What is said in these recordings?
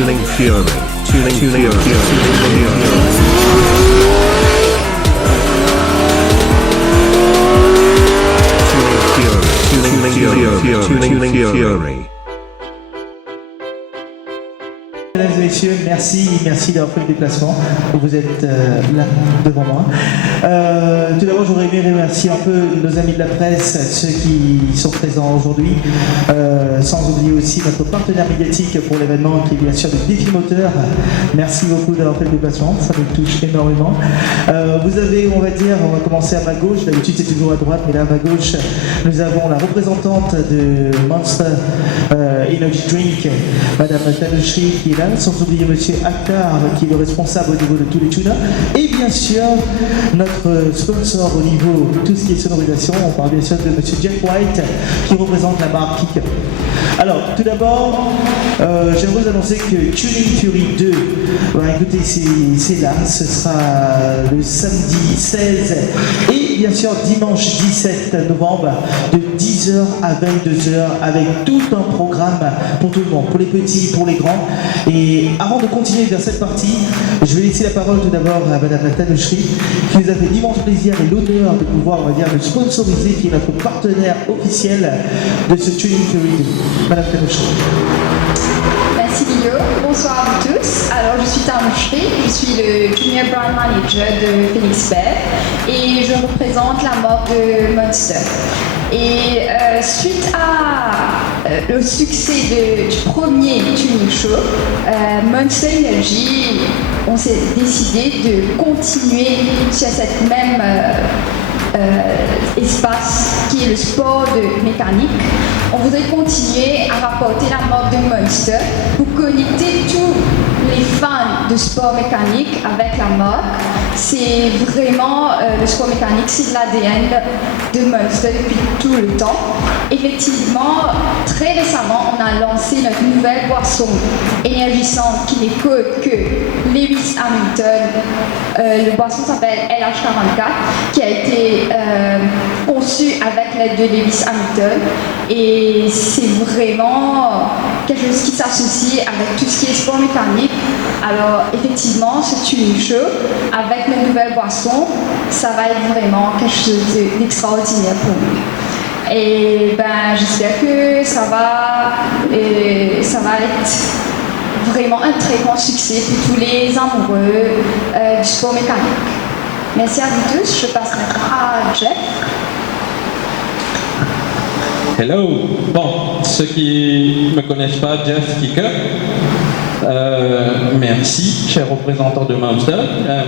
Tuning Fury. Tuning Fury. Tuning Fury. Mesdames et messieurs, merci d'avoir fait le déplacement. Vous êtes là devant moi. Tout d'abord, j'aurais aimé remercier un peu nos amis de la presse, ceux qui sont présents aujourd'hui, sans oublier aussi notre partenaire médiatique pour l'événement, qui est bien sûr le Défi Moteur. Merci beaucoup d'avoir fait le déplacement, ça me touche énormément. Vous avez, on va commencer à ma gauche. D'habitude, c'est toujours à droite, mais là, à ma gauche, nous avons la représentante de Monster Energy Drink, Madame Tanouchri, qui est là, sans oublier Monsieur Akhtar, qui est le responsable au niveau de tous les tuners, et bien sûr notre sponsor au niveau de tout ce qui est sonorisation. On parle bien sûr de Monsieur Jack White, qui représente la marque Kick. Alors, tout d'abord, j'aimerais vous annoncer que Tuning Fury 2, écoutez, c'est là, ce sera le samedi 16 et bien sûr dimanche 17 novembre de 10h à 22h avec tout un programme pour tout le monde, pour les petits, pour les grands. Et avant de continuer vers cette partie, je vais laisser la parole tout d'abord à Madame Tanouchri, qui nous a fait l'immense plaisir et l'honneur de pouvoir, le sponsoriser, qui est notre partenaire officiel de ce Tuning Fury 2. Madame Tanouchri. Merci Guillaume, bonsoir à vous tous. Alors je suis Tanouchri, je suis le Junior Brand Manager de Phoenix Bear et je représente la marque de Monster. Et suite au succès du premier Tuning Show, Monster Energy, on s'est décidé de continuer sur cette même espace qui est le sport de mécanique. On voudrait continuer à rapporter la marque de Monster pour connecter tous les fans de sport mécanique avec la marque. C'est vraiment le sport mécanique, c'est l'ADN de Monster depuis tout le temps. Effectivement, très récemment, on a lancé notre nouvelle boisson énergisante qui n'est que Lewis Hamilton. Le boisson s'appelle LH44, qui a été conçu avec l'aide de Lewis Hamilton. Et c'est vraiment quelque chose qui s'associe avec tout ce qui est sport mécanique. Alors effectivement, ce tuning show, avec nos nouvelles boissons, ça va être vraiment quelque chose d'extraordinaire pour nous. Et j'espère que ça va être vraiment un très grand succès pour tous les amoureux du sport mécanique. Merci à vous tous, je passe maintenant à Jeff. Hello. Bon, ceux qui ne me connaissent pas, Jeff Kicker. Merci, cher représentant de Monster.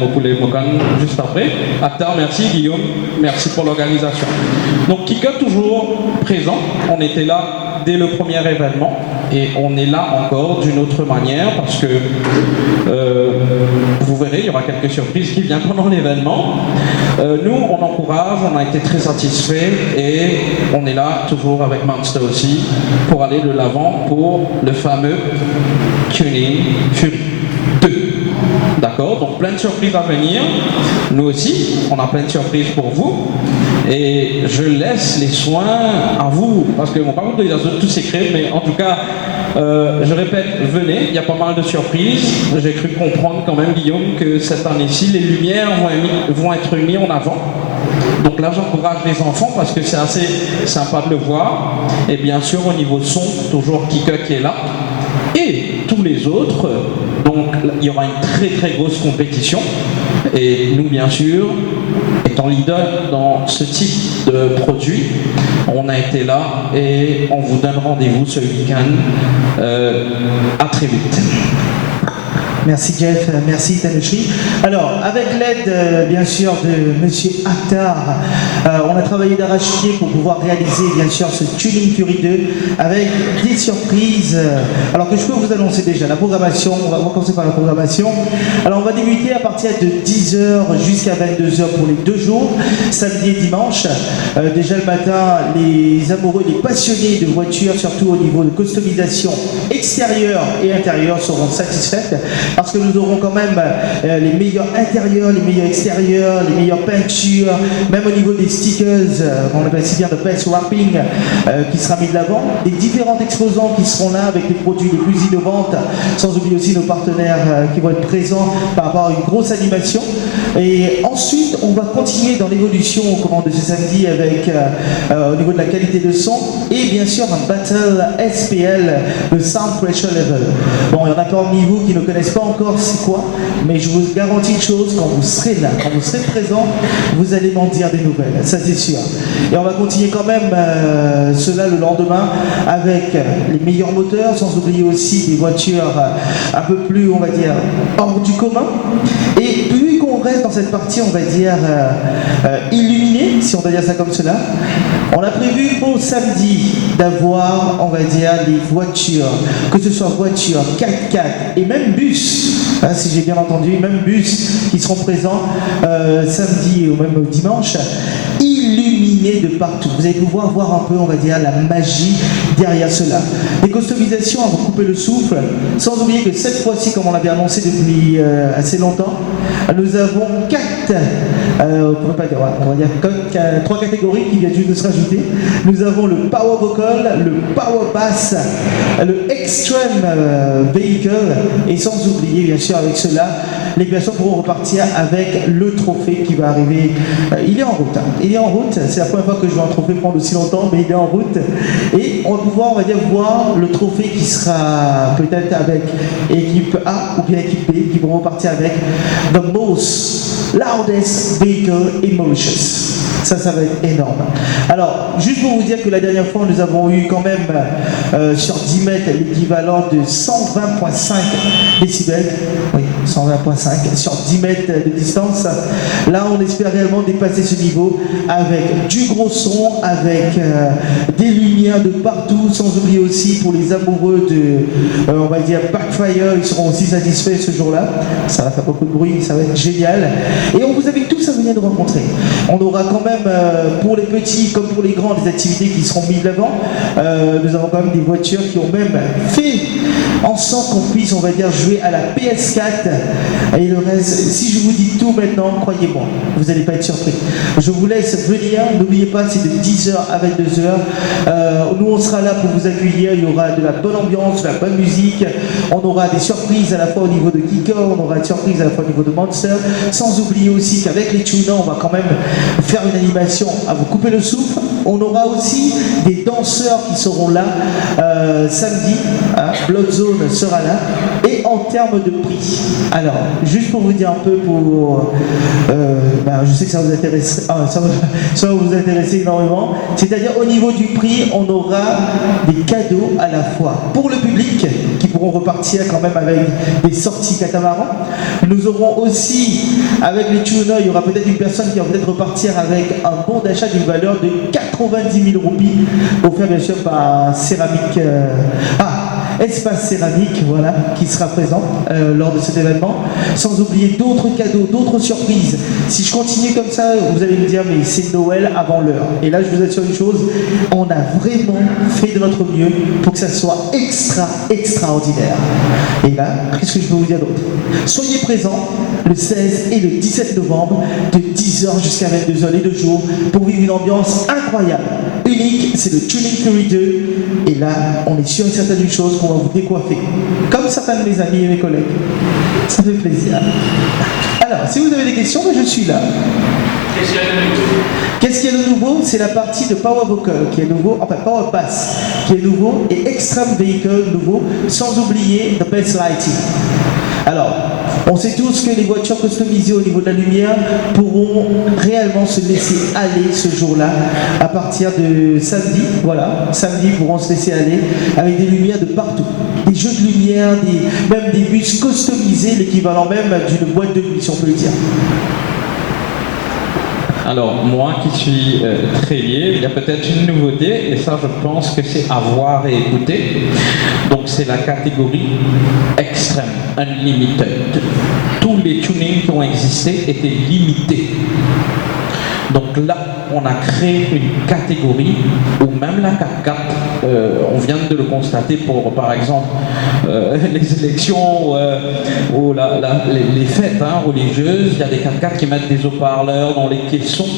Vous pouvez me juste après. Akhtar, merci. Guillaume, merci pour l'organisation. Donc, Kicker toujours présent. On était là dès le premier événement et on est là encore d'une autre manière parce que vous verrez, il y aura quelques surprises qui viennent pendant l'événement. Nous, on encourage, on a été très satisfaits et on est là toujours avec Monster aussi pour aller de l'avant pour le fameux Tuning Fury 2. D'accord? Donc plein de surprises à venir. Nous aussi, on a plein de surprises pour vous. Et je laisse les soins à vous, parce que mon parcours de tous secrets, mais en tout cas, je répète, venez, il y a pas mal de surprises. J'ai cru comprendre quand même, Guillaume, que cette année-ci, les lumières vont être mises en avant. Donc là, j'encourage les enfants parce que c'est assez sympa de le voir. Et bien sûr, au niveau son, toujours Kika qui est là. Et tous les autres, donc il y aura une très très grosse compétition. Et nous, bien sûr, étant leader dans ce type de produit, on a été là et on vous donne rendez-vous ce week-end. À très vite. Merci Jeff, merci Tanouchri. Alors, avec l'aide bien sûr de Monsieur Akhtar, on a travaillé d'arrache-pied pour pouvoir réaliser bien sûr ce Tuning Fury 2 avec des surprises. Alors que je peux vous annoncer déjà la programmation, on va commencer par la programmation. Alors on va débuter à partir de 10h jusqu'à 22h pour les 2 jours, samedi et dimanche. Déjà le matin, les amoureux, les passionnés de voitures, surtout au niveau de customisation extérieure et intérieure, seront satisfaits. parce que nous aurons quand même les meilleurs intérieurs, les meilleurs extérieurs, les meilleures peintures, même au niveau des stickers, on appelle si bien le best wrapping qui sera mis de l'avant, des différents exposants qui seront là avec les produits les plus innovants, sans oublier aussi nos partenaires qui vont être présents par rapport à une grosse animation. Et ensuite, on va continuer dans l'évolution au cours de ce samedi avec au niveau de la qualité de son et bien sûr un battle SPL, le Sound Pressure Level. Bon, il y en a parmi vous qui ne connaissent pas encore c'est quoi, mais je vous garantis une chose, quand vous serez là, quand vous serez présent, vous allez m'en dire des nouvelles, ça c'est sûr. Et on va continuer quand même cela le lendemain avec les meilleurs moteurs, sans oublier aussi des voitures un peu plus, on va dire, hors du commun. Et plus qu'on reste dans cette partie, on va dire, illuminée, si on va dire ça comme cela, on a prévu pour samedi d'avoir, on va dire, les voitures, que ce soit voitures, 4x4 et même bus, hein, si j'ai bien entendu, même bus qui seront présents samedi ou même dimanche, illuminés de partout. Vous allez pouvoir voir un peu, on va dire, la magie derrière cela. Les customisations à vous couper le souffle, sans oublier que cette fois-ci, comme on l'avait annoncé depuis assez longtemps, nous avons 3 catégories qui viennent juste de se rajouter. Nous avons le Power Vocal, le Power Bass, le Extreme Vehicle, et sans oublier, bien sûr, avec cela, les personnes pourront repartir avec le trophée qui va arriver. Il est en route. Hein. Il est en route. C'est la première fois que je vois un trophée prendre aussi longtemps, mais il est en route. Et on va pouvoir, on va dire, voir le trophée qui sera peut-être avec équipe A ou bien équipe B, qui vont repartir avec The Most Loudest Vehicle Emotions. Ça va être énorme. Alors, juste pour vous dire que la dernière fois, nous avons eu quand même sur 10 mètres l'équivalent de 120,5 décibels. Oui, 120,5 sur 10 mètres de distance. Là, on espère réellement dépasser ce niveau avec du gros son, avec des lumières de partout, sans oublier aussi pour les amoureux de, on va dire, Backfire, ils seront aussi satisfaits ce jour-là. Ça va faire beaucoup de bruit, ça va être génial. Et on vous invite tous à venir nous rencontrer. On aura quand même pour les petits comme pour les grands des activités qui seront mises de l'avant. Nous avons quand même des voitures qui ont même fait en sorte qu'on puisse, on va dire, jouer à la PS4 et le reste. Si je vous dis tout maintenant, croyez-moi, vous n'allez pas être surpris. Je vous laisse venir, n'oubliez pas, c'est de 10h à 22h. Nous on sera là pour vous accueillir, il y aura de la bonne ambiance, de la bonne musique, on aura des surprises à la fois au niveau de Kiko, on aura des surprises à la fois au niveau de Monster, sans oublier aussi qu'avec les tuners, on va quand même faire une animation à vous couper le souffle. On aura aussi des danseurs qui seront là samedi, hein, Bloodzone sera là. Et en termes de prix, alors juste pour vous dire un peu, pour je sais que ça vous intéresse, ça va vous intéresser énormément, c'est-à-dire au niveau du prix, on aura des cadeaux à la fois pour le public qui pourront repartir quand même avec des sorties catamaran. Nous aurons aussi, avec les tuners, il y aura peut-être une personne qui va peut-être repartir avec un bon d'achat d'une valeur de 90 000 roupies, offert bien sûr par Céramique, Espace Céramique, voilà, qui sera présent lors de cet événement. Sans oublier d'autres cadeaux, d'autres surprises. Si je continue comme ça, vous allez me dire, mais c'est Noël avant l'heure. Et là, je vous assure une chose, on a vraiment fait de notre mieux pour que ça soit extraordinaire. Et là, qu'est-ce que je peux vous dire d'autre? Soyez présents le 16 et le 17 novembre, de 10h jusqu'à 22h les 2 jours, pour vivre une ambiance incroyable, unique. C'est le Tuning Fury 2. Et là, on est sûr et certain d'une chose, qu'on va vous décoiffer, comme certains de mes amis et mes collègues. Ça fait plaisir. Alors, si vous avez des questions, je suis là. Qu'est-ce qu'il y a de nouveau? C'est la partie de Power Vocal qui est nouveau, enfin Power Bass qui est nouveau, et Extreme Vehicle nouveau, sans oublier The Bass Lighting. Alors, on sait tous que les voitures customisées au niveau de la lumière pourront réellement se laisser aller ce jour-là, à partir de samedi. Voilà, samedi ils pourront se laisser aller avec des lumières de partout. Des jeux de lumière, même des bus customisés, l'équivalent même d'une boîte de nuit, si on peut le dire. Alors, moi qui suis très lié, il y a peut-être une nouveauté, et ça je pense que c'est à voir et écouter. Donc c'est la catégorie Extreme, Unlimited. Tous les tunings qui ont existé étaient limités. Donc là, on a créé une catégorie où même la 4x4, on vient de le constater pour, par exemple, les élections ou les fêtes religieuses, il y a des 4x4 qui mettent des haut-parleurs dans les caissons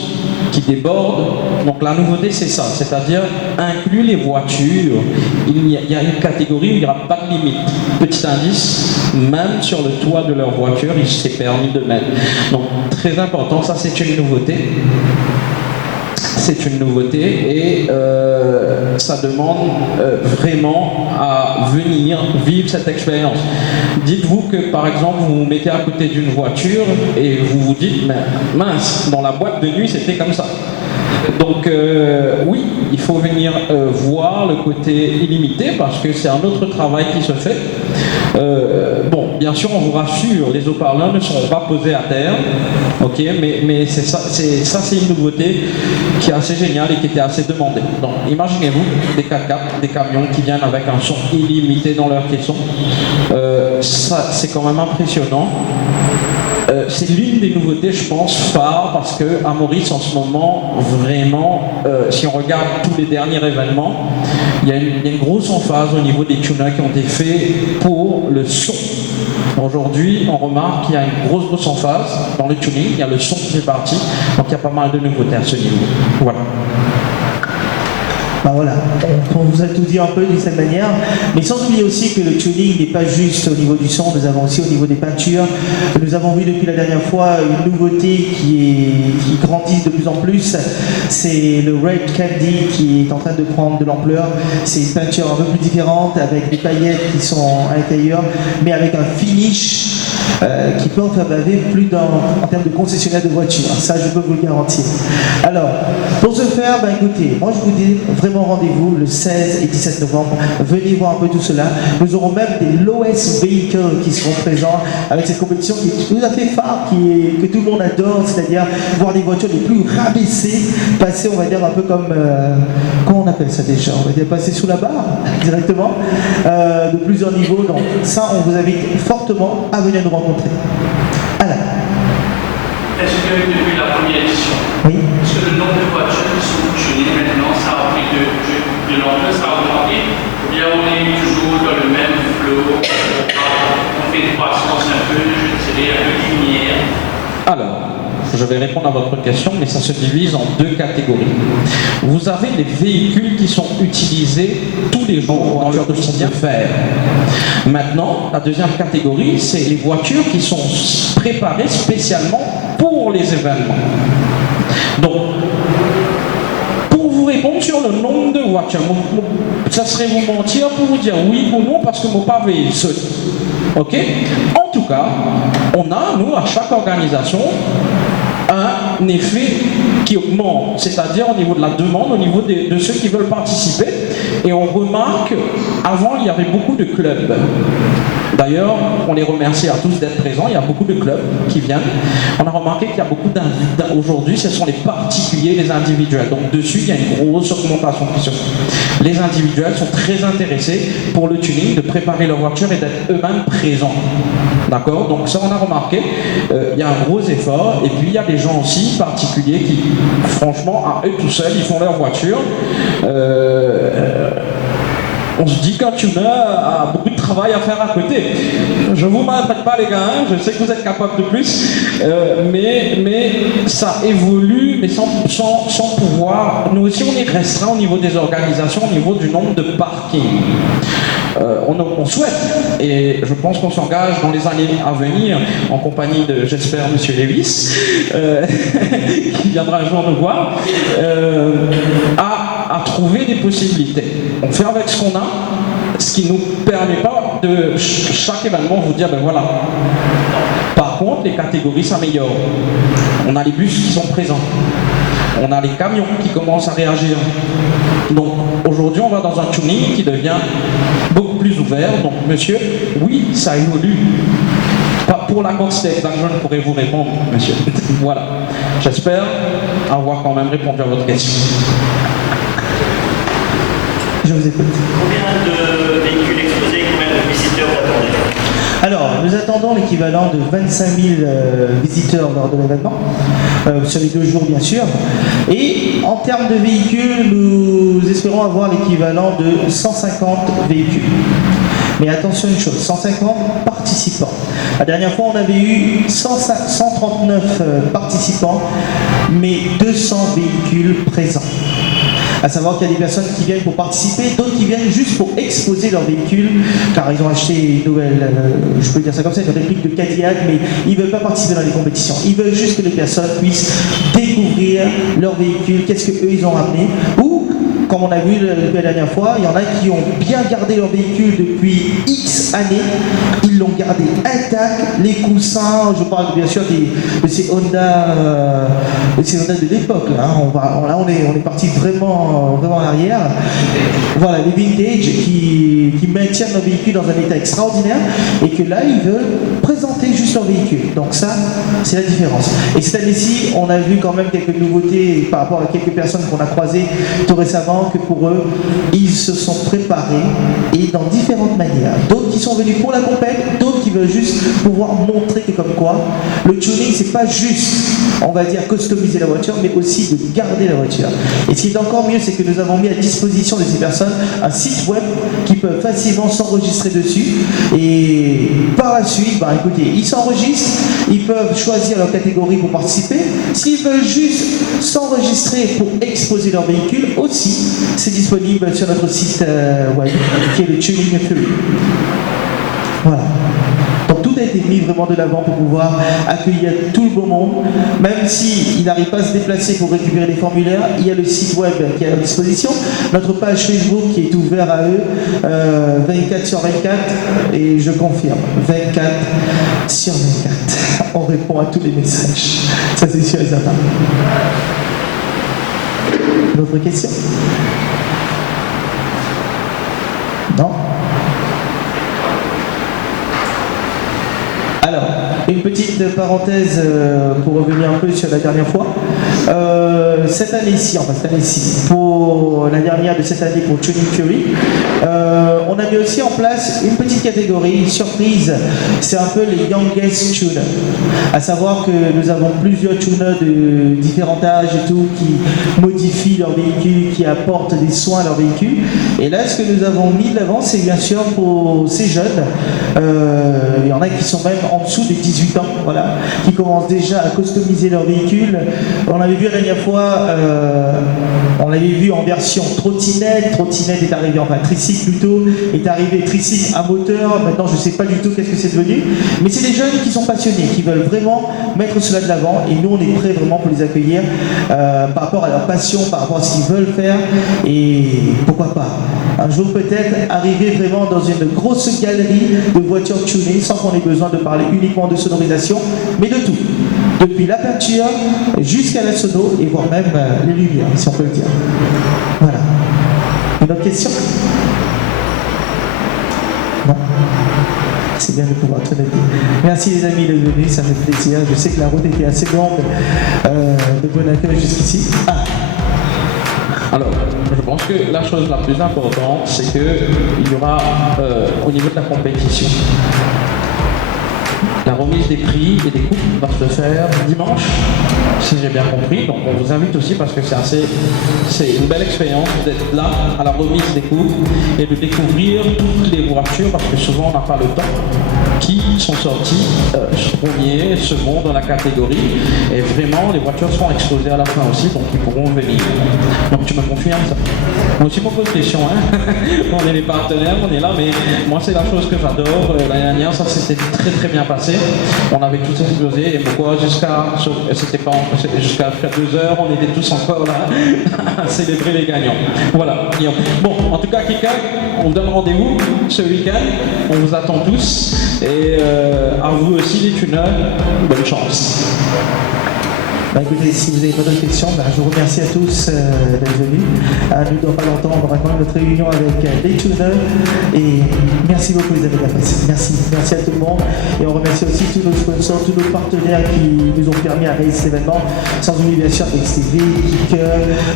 qui débordent. Donc la nouveauté, c'est ça, c'est-à-dire inclus les voitures. Il y a une catégorie où il n'y aura pas de limite. Petit indice, même sur le toit de leur voiture, il s'est permis de mettre. Donc très important, ça c'est une nouveauté. C'est une nouveauté et ça demande vraiment à venir vivre cette expérience. Dites-vous que par exemple vous vous mettez à côté d'une voiture et vous vous dites mais mince, dans la boîte de nuit c'était comme ça. Donc oui, il faut venir voir le côté illimité parce que c'est un autre travail qui se fait. Bon, bien sûr, on vous rassure, les haut-parleurs ne seront pas posés à terre, ok, mais c'est ça, c'est une nouveauté qui est assez géniale et qui était assez demandée. Donc, imaginez-vous des 4x4, des camions qui viennent avec un son illimité dans leur caisson. Ça, c'est quand même impressionnant. C'est l'une des nouveautés, je pense, phares, parce que à Maurice, en ce moment, vraiment, si on regarde tous les derniers événements, il y a une grosse emphase au niveau des tuners qui ont été faits pour le son. Aujourd'hui, on remarque qu'il y a une grosse emphase dans le tuning, il y a le son qui est parti, donc il y a pas mal de nouveautés à ce niveau. Voilà. Ben voilà, on vous a tout dit un peu d'une certaine manière, mais sans oublier aussi que le tuning n'est pas juste au niveau du son, nous avons aussi au niveau des peintures. Nous avons vu depuis la dernière fois une nouveauté qui grandit de plus en plus, c'est le Red Candy qui est en train de prendre de l'ampleur. C'est une peinture un peu plus différente avec des paillettes qui sont à l'intérieur, mais avec un finish qui peut en faire baver plus en termes de concessionnaire de voitures. Ça, je peux vous le garantir. Alors, pour ce faire, ben écoutez, moi je vous dis vraiment rendez-vous le 16 et 17 novembre. Venez voir un peu tout cela. Nous aurons même des lowest vehicles qui seront présents avec cette compétition qui est tout à fait phare, que tout le monde adore, c'est-à-dire voir des voitures les plus rabaissées, passer, on va dire, un peu comme... comment on appelle ça déjà? On va dire passer sous la barre, directement, de plusieurs niveaux. Donc ça, on vous invite fortement à venir nous rencontrer. Alors. Est-ce que depuis la première édition, oui. est-ce que le nombre de voitures qui sont tunées maintenant, ça a pris de l'ampleur, ça a augmenté, ou bien on est toujours dans le même flot, on fait une croissance un peu, je dirais, un peu linéaire? Alors, je vais répondre à votre question, mais ça se divise en deux catégories. Vous avez les véhicules qui sont utilisés tous les jours dans leur quotidien faire. Maintenant, la deuxième catégorie, c'est les voitures qui sont préparées spécialement pour les événements. Donc, pour vous répondre sur le nombre de voitures, ça serait vous mentir pour vous dire oui ou non parce que mon pavé est seul. Ok? En tout cas, on a, nous, à chaque organisation, un effet qui augmente, c'est-à-dire au niveau de la demande, au niveau de ceux qui veulent participer. Et on remarque, avant, il y avait beaucoup de clubs. D'ailleurs, on les remercie à tous d'être présents. Il y a beaucoup de clubs qui viennent. On a remarqué qu'il y a beaucoup d'individus. Aujourd'hui, ce sont les particuliers, les individuels. Donc dessus, il y a une grosse augmentation qui se fait. Les individuels sont très intéressés pour le tuning, de préparer leur voiture et d'être eux-mêmes présents. D'accord? Donc ça, on a remarqué. Il y a un gros effort. Et puis, il y a des gens aussi particuliers qui, franchement, à eux tout seuls, ils font leur voiture. On se dit qu'un tuner a beaucoup de travail à faire à côté. Je ne vous maltraite pas les gars, hein, je sais que vous êtes capables de plus, mais ça évolue, mais sans pouvoir. Nous aussi on est restreint au niveau des organisations, au niveau du nombre de parkings. On souhaite, et je pense qu'on s'engage dans les années à venir, en compagnie de, j'espère, M. Lewis, qui viendra un jour nous voir, à trouver des possibilités. On fait avec ce qu'on a, ce qui ne nous permet pas de chaque événement vous dire, ben voilà. Par contre, les catégories s'améliorent. On a les bus qui sont présents. On a les camions qui commencent à réagir. Donc aujourd'hui, on va dans un tuning qui devient beaucoup plus ouvert. Donc monsieur, oui, ça évolue. Pas pour la quantité exacte, je ne pourrais vous répondre, monsieur. Voilà. J'espère avoir quand même répondu à votre question. Je vous écoute. Combien de véhicules exposés, combien de visiteurs vous attendez? Alors, nous attendons l'équivalent de 25 000 visiteurs lors de l'événement, sur les 2 jours bien sûr. Et en termes de véhicules, nous espérons avoir l'équivalent de 150 véhicules. Mais attention une chose, 150 participants. La dernière fois, on avait eu 139 participants, mais 200 véhicules présents. À savoir qu'il y a des personnes qui viennent pour participer, d'autres qui viennent juste pour exposer leur véhicule, car ils ont acheté une nouvelle, je peux dire ça comme ça, une réplique de Cadillac, mais ils ne veulent pas participer dans les compétitions. Ils veulent juste que les personnes puissent découvrir leur véhicule, qu'est-ce qu'eux ils ont ramené, ou comme on a vu la dernière fois, il y en a qui ont bien gardé leur véhicule depuis X années, ils l'ont gardé intact, les coussins, je parle bien sûr de ces Honda, de l'époque, là, on est parti vraiment en arrière. Voilà, les vintage qui maintiennent leur véhicule dans un état extraordinaire et que là, ils veulent présenter juste leur véhicule. Donc ça, c'est la différence. Et cette année-ci, on a vu quand même quelques nouveautés par rapport à quelques personnes qu'on a croisées tout récemment, que pour eux, ils se sont préparés et dans différentes manières. D'autres qui sont venus pour la compète, d'autres qui veulent juste pouvoir montrer que comme quoi, le tuning, c'est pas juste, on va dire, customiser la voiture, mais aussi de garder la voiture. Et ce qui est encore mieux, c'est que nous avons mis à disposition de ces personnes un site web qui peuvent facilement s'enregistrer dessus. Et par la suite, écoutez, ils s'enregistrent, ils peuvent choisir leur catégorie pour participer. S'ils veulent juste s'enregistrer pour exposer leur véhicule aussi, c'est disponible sur notre site web qui est le Tuning Theory. Voilà. Donc tout a été mis vraiment de l'avant pour pouvoir accueillir tout le beau monde. Même s'ils n'arrivent pas à se déplacer pour récupérer les formulaires, il y a le site web qui est à leur disposition, notre page Facebook qui est ouverte à eux 24/24, et je confirme, 24/24. On répond à tous les messages. Ça c'est sûr et certain. D'autres questions? Non? Alors, une petite parenthèse pour revenir un peu sur la dernière fois. Cette année-ci, pour la dernière de cette année pour Tuning Theory, on a mis aussi en place une petite catégorie, une surprise, c'est un peu les youngest tuners. À savoir que nous avons plusieurs tuners de différents âges et tout, qui modifient leur véhicule, qui apportent des soins à leur véhicule. Et là, ce que nous avons mis de l'avant, c'est bien sûr pour ces jeunes, il y en a qui sont même en dessous des 18 ans, voilà, qui commencent déjà à customiser leur véhicule. On avait vu la dernière fois, on l'avait vu en version trottinette est arrivé, enfin tricycle plutôt, est arrivé tricycle à moteur, maintenant je ne sais pas du tout qu'est-ce que c'est devenu, mais c'est des jeunes qui sont passionnés, qui veulent vraiment mettre cela de l'avant, et nous on est prêts vraiment pour les accueillir par rapport à leur passion, par rapport à ce qu'ils veulent faire, et pourquoi pas un jour peut-être arriver vraiment dans une grosse galerie de voitures tunées sans qu'on ait besoin de parler uniquement de sonorisation, mais de tout. Depuis la peinture jusqu'à la sono et voire même les lumières, si on peut le dire. Voilà. Une autre question? Non? C'est bien de pouvoir te aider. Merci les amis d'être venus, ça fait plaisir. Je sais que la route était assez longue, de bon accueil jusqu'ici. Alors, je pense que la chose la plus importante, c'est qu'il y aura, au niveau de la compétition, la remise des prix et des coupes va se faire dimanche, si j'ai bien compris. Donc on vous invite aussi parce que c'est une belle expérience d'être là à la remise des coupes et de découvrir toutes les voitures, parce que souvent on n'a pas le temps, qui sont sorties premier, second dans la catégorie, et vraiment les voitures seront exposées à la fin aussi, donc ils pourront venir. Donc tu me confirmes ça? Moi aussi, je me pose question, hein. On est les partenaires, on est là, mais moi c'est la chose que j'adore. L'année dernière, ça s'était très très bien passé. On avait tous explosé, et pourquoi jusqu'à 2 heures, on était tous encore là à célébrer les gagnants. Voilà. Bon, en tout cas, Kika, on vous donne rendez-vous ce week-end. On vous attend tous. Et à vous aussi, les tuneurs, bonne chance. Écoutez, si vous n'avez pas d'autres questions, je vous remercie à tous d'être venus. Nous, dans pas longtemps, on aura quand même notre réunion avec les tuners. Et merci beaucoup les amis de la presse. Merci à tout le monde. Et on remercie aussi tous nos sponsors, tous nos partenaires qui nous ont permis à réaliser cet événement. Sans oublier bien sûr XTV, Kicker,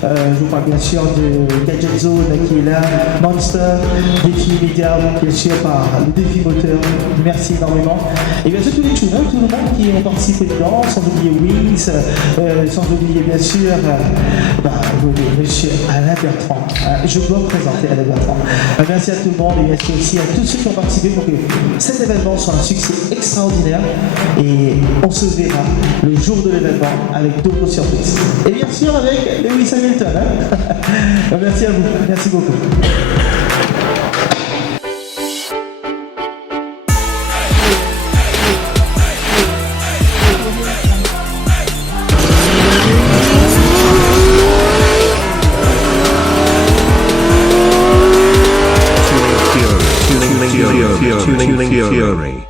je vous parle bien sûr de Gadget Zone qui est là, Monster, Défi Media, bien sûr par le Défi Moteur. Merci énormément. Et bien sûr tous les tuners, tout le monde qui ont participé dedans, sans oublier Wings, sans oublier bien sûr monsieur Alain Bertrand. Je dois présenter Alain Bertrand. Merci à tout le monde et merci aussi à tous ceux qui ont participé pour que cet événement soit un succès extraordinaire. Et on se verra le jour de l'événement avec d'autres surprises. Et bien sûr avec Lewis Hamilton. Merci à vous. Merci beaucoup. Tuning Fury.